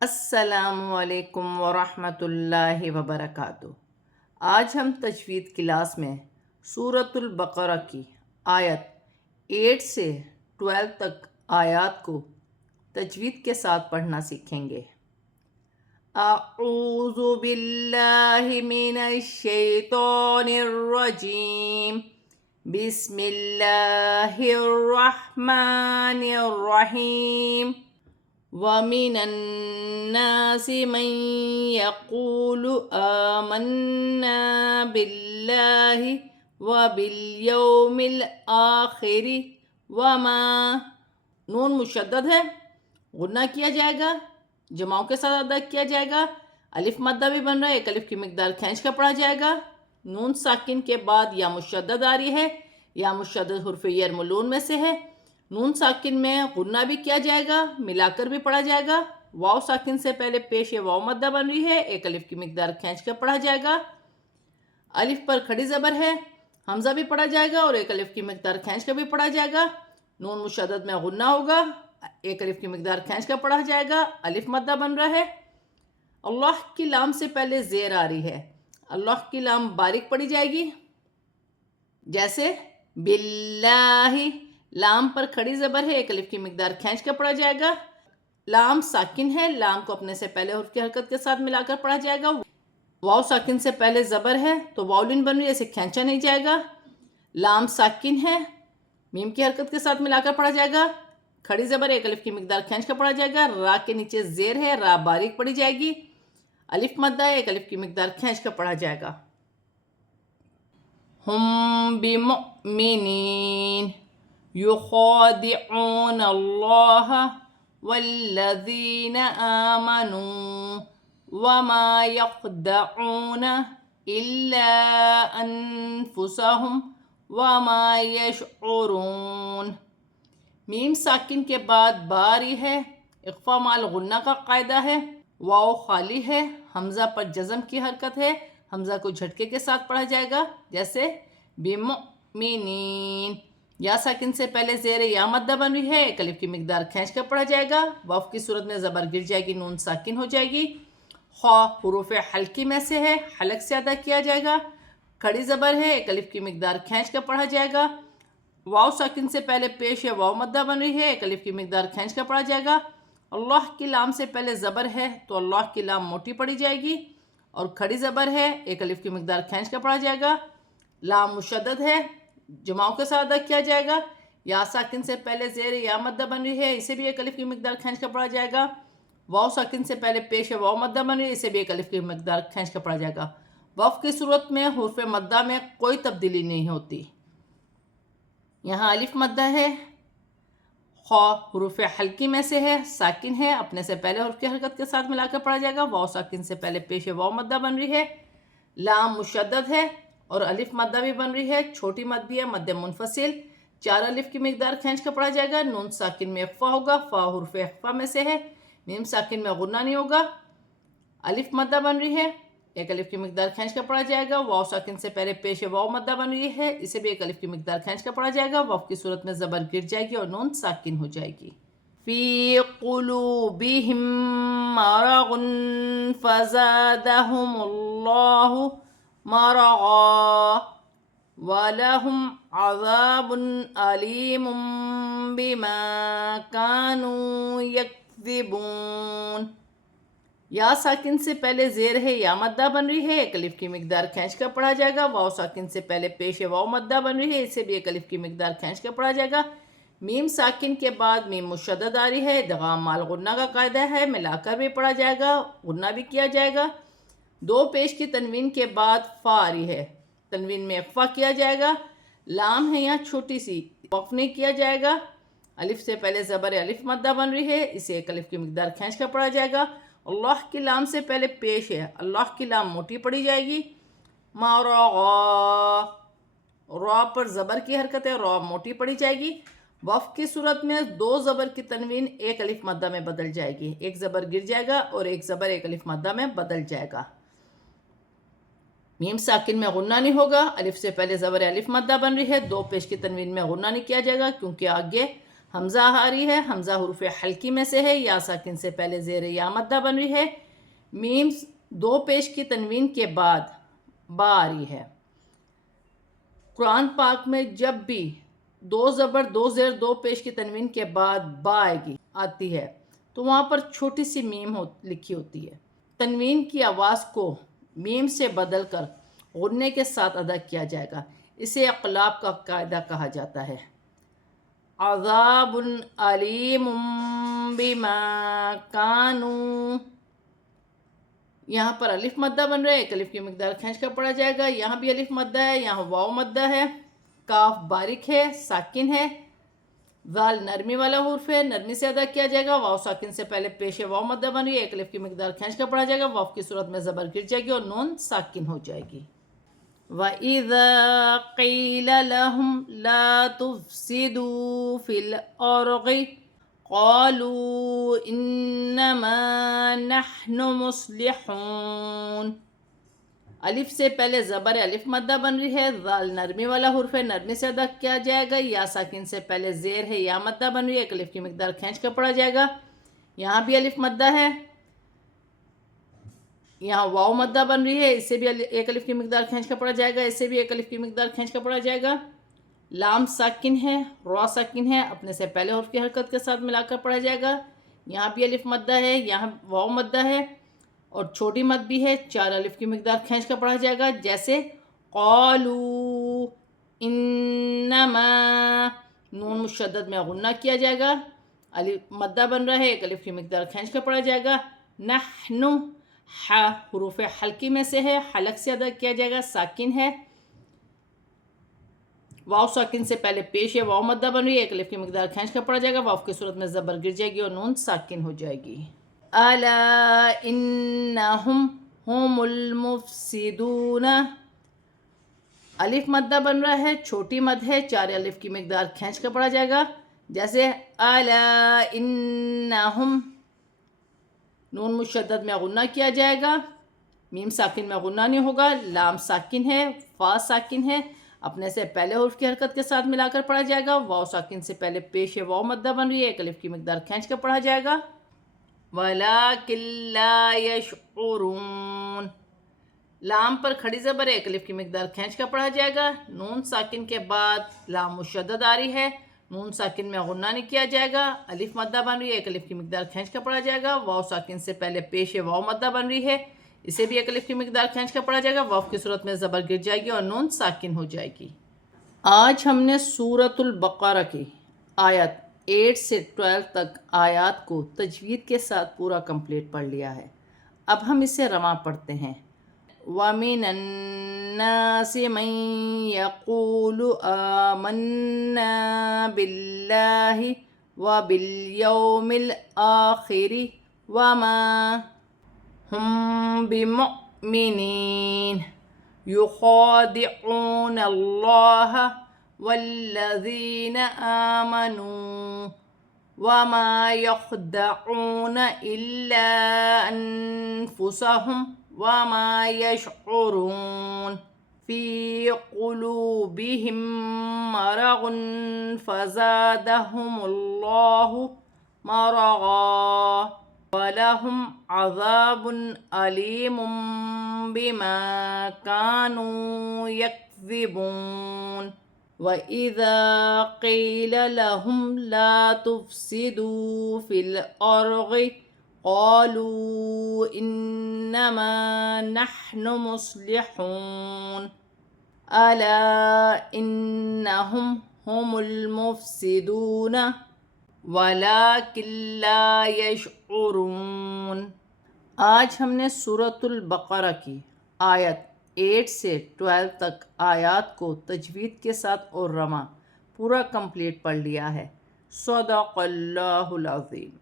السلام علیکم ورحمۃ اللہ وبرکاتہ۔ آج ہم تجوید کلاس میں سورۃ البقرہ کی آیت 8 سے 12 تک آیات کو تجوید کے ساتھ پڑھنا سیکھیں گے۔ اعوذ باللہ من الشیطان الرجیم، بسم اللہ الرحمن الرحیم۔ وَمِنَ النَّاسِ مَن يَقُولُ آمَنَّا بِاللَّهِ وَبِالْيَوْمِ الْآخِرِ وَمَا، نون مشدد ہے، غنہ کیا جائے گا، جماؤں کے ساتھ ادا کیا جائے گا، الف مدہ بھی بن رہا ہے، ایک الف کی مقدار کھینچ کر پڑھا جائے گا۔ نون ساکن کے بعد یا مشدد آ رہی ہے، یا مشدد حرف یرملون میں سے ہے۔ نون ساکن میں غنہ بھی کیا جائے گا، ملا کر بھی پڑھا جائے گا۔ واو ساکن سے پہلے پیش واو مدہ بن رہی ہے، ایک الف کی مقدار کھینچ کر پڑھا جائے گا۔ الف پر کھڑی زبر ہے، حمزہ بھی پڑھا جائے گا اور ایک الف کی مقدار کھینچ کر بھی پڑھا جائے گا۔ نون مشدد میں غنہ ہوگا، ایک الف کی مقدار کھینچ کر پڑھا جائے گا، الف مدہ بن رہا ہے۔ اللہ کی لام سے پہلے زیر آ رہی ہے، اللہ کی لام باریک پڑھی جائے گی، جیسے باللہ، لام پر کھڑی زبر ہے، ایک الف کی مقدار کھینچ کر پڑھا جائے گا۔ لام ساکن ہے، لام کو اپنے سے پہلے حرف کی حرکت کے ساتھ ملا کر پڑھا جائے گا۔ واو ساکن سے پہلے زبر ہے تو واولین بن رہی ہے، اسے کھینچا نہیں جائے گا۔ لام ساکن ہے، میم کی حرکت کے ساتھ ملا کر پڑھا جائے گا، کھڑی زبر ایک الف کی مقدار کھینچ کر پڑھا جائے گا۔ را کے نیچے زیر ہے، را باریک پڑھی جائے گی، الف مدہ ہے، ایک الف کی مقدار کھینچ کر پڑھا جائے گا۔ ہم بمؤمنین یخادعون اللہ والذین آمنوا وما یخدعون الا انفسهم وما یشعرون۔ میم ساکن کے بعد با آری ہے، اخفا مال غنہ کا قاعدہ ہے، واو خالی ہے، حمزہ پر جزم کی حرکت ہے، حمزہ کو جھٹکے کے ساتھ پڑھا جائے گا، جیسے بمؤمنین۔ یا ساکن سے پہلے زیر یا مدہ بن رہی ہے، ایک الف کی مقدار کھینچ کر پڑھا جائے گا، واو کی صورت میں زبر گر جائے گی، نون ساکن ہو جائے گی۔ خا حروف حلقی میں سے ہے، حلق سے ادا کیا جائے گا، کھڑی زبر ہے، ایک الف کی مقدار کھینچ کر پڑھا جائے گا۔ واو ساکن سے پہلے پیش ہے، واو مدہ بن رہی ہے، ایک الف کی مقدار کھینچ کر پڑھا جائے گا۔ اللہ کی لام سے پہلے زبر ہے تو اللہ کی لام موٹی پڑھی جائے گی، اور کھڑی زبر ہے، ایک الف کی مقدار کھینچ کر پڑھا جائے گا۔ لام مشدد ہے، جماؤں کے ساتھ ادا کیا جائے گا۔ یا ساکن سے پہلے زیر یا مدہ بن رہی ہے، اسے بھی ایک الف کی مقدار کھینچ کر پڑھا جائے گا۔ واو ساکن سے پہلے پیش ہے، واو مدہ بن رہی ہے، اسے بھی ایک الف کی مقدار کھینچ کر پڑھا جائے گا۔ واو کی صورت میں حرف مدہ میں کوئی تبدیلی نہیں ہوتی، یہاں الف مدہ ہے۔ خا حروف حلقی میں سے ہے، ساکن ہے، اپنے سے پہلے حرف کی حرکت کے ساتھ ملا کر پڑھا جائے گا، واو ساکن سے پہلے پیش ہے، واو مدہ بن رہی ہے۔ لام مشدد ہے اور الف مدہ بھی بن رہی ہے، چھوٹی مد بھی ہے، مد منفصل، 4 الف کی مقدار کھینچ کر پڑھا جائے گا۔ نون ساکن میں اخفا ہوگا، فا حرف اخفا میں سے ہے، میم ساکن میں غنہ نہیں ہوگا، الف مدہ بن رہی ہے، ایک الف کی مقدار کھینچ کر پڑھا جائے گا۔ واو ساکن سے پہلے پیش ہے، واو مدہ بن رہی ہے، اسے بھی ایک الف کی مقدار کھینچ کر پڑھا جائے گا، واو کی صورت میں زبر گر جائے گی اور نون ساکن ہو جائے گی۔ فی قلوبہم مرض فزادہم اللہ مرضا وَلَهُمْ عَذَابٌ أَلِيمٌ بِمَا كَانُوا يَكْذِبُونَ۔ یا ساکن سے پہلے زیر ہے، یا مدہ بن رہی ہے، ایک الف کی مقدار کھینچ کر پڑھا جائے گا۔ واو ساکن سے پہلے پیش ہے، واو مدہ بن رہی ہے، اسے بھی ایک الف کی مقدار کھینچ کر پڑھا جائے گا۔ میم ساکن کے بعد میم مشدد آ رہی ہے، ادغام مال غنہ کا قاعدہ ہے، ملا کر بھی پڑھا جائے گا، غنہ بھی کیا جائے گا۔ دو پیش کی تنوین کے بعد فا آ رہی ہے، تنوین میں اخفا کیا جائے گا، لام ہے یہاں چھوٹی سی، وقف نہیں کیا جائے گا، الف سے پہلے زبر الف مدہ بن رہی ہے، اسے ایک الف کی مقدار کھینچ کر پڑھا جائے گا۔ اللہ کی لام سے پہلے پیش ہے، اللہ کی لام موٹی پڑھی جائے گی، مرغا، را پر زبر کی حرکت ہے، را موٹی پڑھی جائے گی۔ وقف کی صورت میں 2 زبر کی تنوین ایک الف مدہ میں بدل جائے گی، ایک زبر گر جائے گا اور ایک زبر ایک الف مدہ میں بدل جائے گا۔ میم ساکن میں غنہ نہیں ہوگا، الف سے پہلے زبر الف مدہ بن رہی ہے، 2 پیش کی تنوین میں غنہ نہیں کیا جائے گا کیونکہ آگے حمزہ آ رہی ہے، حمزہ حروف حلقی میں سے ہے، یا ساکن سے پہلے زیر یا مدہ بن رہی ہے، میم دو پیش کی تنوین کے بعد با آ رہی ہے۔ قرآن پاک میں جب بھی دو زبر دو زیر دو پیش کی تنوین کے بعد با آتی ہے تو وہاں پر چھوٹی سی میم لکھی ہوتی ہے۔ تنوین کی آواز کو میم سے بدل کر غنّے کے ساتھ ادا کیا جائے گا، اسے اقلاب کا قاعدہ کہا جاتا ہے۔ عذاب علیم بما کانوا، یہاں پر الف مدہ بن رہا ہے، ایک الف کی مقدار کھینچ کر پڑھا جائے گا، یہاں بھی الف مدہ ہے، یہاں واو مدہ ہے، کاف باریک ہے، ساکن ہے، ذال نرمی والا حرف ہے، نرمی سے ادا کیا جائے گا، واو ساکن سے پہلے پیش واو مدہ بن رہی ہے، ایک الف کی مقدار کھینچ کر پڑھا جائے گا، واو کی صورت میں زبر گر جائے گی اور نون ساکن ہو جائے گی۔ وَإِذَا قِيلَ لَهُمْ لَا تُفْسِدُوا فِي الْأَرْضِ قَالُوا إِنَّمَا نَحْنُ مُصْلِحُونَ، الف سے پہلے زبر الف مدہ بن رہی ہے، ذال نرمی والا حرف ہے، نرمی سے ادا کیا جائے گا، یا ساکن سے پہلے زیر ہے، یا مدہ بن رہی ہے، ایک الف کی مقدار کھینچ کر پڑھا جائے گا، یہاں بھی الف مدہ ہے، یہاں واو مدہ بن رہی ہے، اسے بھی ایک الف کی مقدار کھینچ کر پڑھا جائے گا، اسے بھی ایک الف کی مقدار کھینچ کر پڑھا جائے گا، لام ساکن ہے، را ساکن ہے، اپنے سے پہلے حرف کی حرکت کے ساتھ ملا کر پڑھا جائے گا، یہاں بھی الف مدہ ہے، یہاں واو مدہ ہے اور چھوٹی مد بھی ہے، چار الف کی مقدار کھینچ کر پڑھا جائے گا، جیسے قالوا انما، نون مشدد میں غنہ کیا جائے گا، الف مدہ بن رہا ہے، ایک الف کی مقدار کھینچ کر پڑھا جائے گا، نحن، ح حروف حلقی میں سے ہے، حلق سے ادا کیا جائے گا، ساکن ہے، واو ساکن سے پہلے پیش ہے، واو مدہ بن رہی ہے، ایک الف کی مقدار کھینچ کر پڑھا جائے گا، واو کی صورت میں زبر گر جائے گی اور نون ساکن ہو جائے گی۔ الا انہم ہم المفسدون، الف مدہ بن رہا ہے، چھوٹی مد ہے، چار الف کی مقدار کھینچ کر پڑھا جائے گا، جیسے الا انہم، نون مشدد میں غنہ کیا جائے گا، میم ساکن میں غنہ نہیں ہوگا، لام ساکن ہے، فا ساکن ہے، اپنے سے پہلے حرف کی حرکت کے ساتھ ملا کر پڑھا جائے گا، واو ساکن سے پہلے پیش ہے، واو مدہ بن رہی ہے، ایک الف کی مقدار کھینچ کر پڑھا جائے گا، وَلَٰكِن لَا يَشْعُرُونَ، لام پر کھڑی زبر ہے، ایک الف کی مقدار کھینچ کر پڑھا جائے گا، نون ساکن کے بعد لام مشدد آ رہی ہے، نون ساکن میں غنہ نہیں کیا جائے گا، الف مدہ بن رہی ہے، ایک الف کی مقدار کھینچ کر پڑھا جائے گا، واو ساکن سے پہلے پیش ہے، واو مدہ بن رہی ہے، اسے بھی ایک الف کی مقدار کھینچ کر پڑھا جائے گا، واو کی صورت میں زبر گر جائے گی اور نون ساکن ہو جائے گی۔ آج ہم نے سورۃ البقرہ کی آیت 8 سے 12 تک آیات کو تجوید کے ساتھ پورا کمپلیٹ پڑھ لیا ہے، اب ہم اسے رواں پڑھتے ہیں۔ وَمِنَ النَّاسِ مَن يَقُولُ آمَنَّا بِاللَّهِ وَبِالْيَوْمِ الْآخِرِ وَمَا هُم بِمُؤْمِنِينَ يُخَادِعُونَ اللَّهَ وَالَّذِينَ آمَنُوا وَمَا يَخْدَعُونَ إِلَّا أَنفُسَهُمْ وَمَا يَشْعُرُونَ فِي قُلُوبِهِم مَّرَضٌ فَزَادَهُمُ اللَّهُ مَرَضًا وَلَهُمْ عَذَابٌ أَلِيمٌ بِمَا كَانُوا يَكْذِبُونَ وَإِذَا قِيلَ لَهُمْ لَا تُفْسِدُوا فِي الْأَرْضِ قَالُوا إِنَّمَا نَحْنُ مُصْلِحُونَ أَلَا إِنَّهُمْ هُمُ الْمُفْسِدُونَ وَلَٰكِن لَا يَشْعُرُونَ۔ آج ہم نے سورۃ البقرہ کی آیت 8 سے 12 تک آیات کو تجوید کے ساتھ اور رواں پورا کمپلیٹ پڑھ لیا ہے۔ صدق اللہ العظیم۔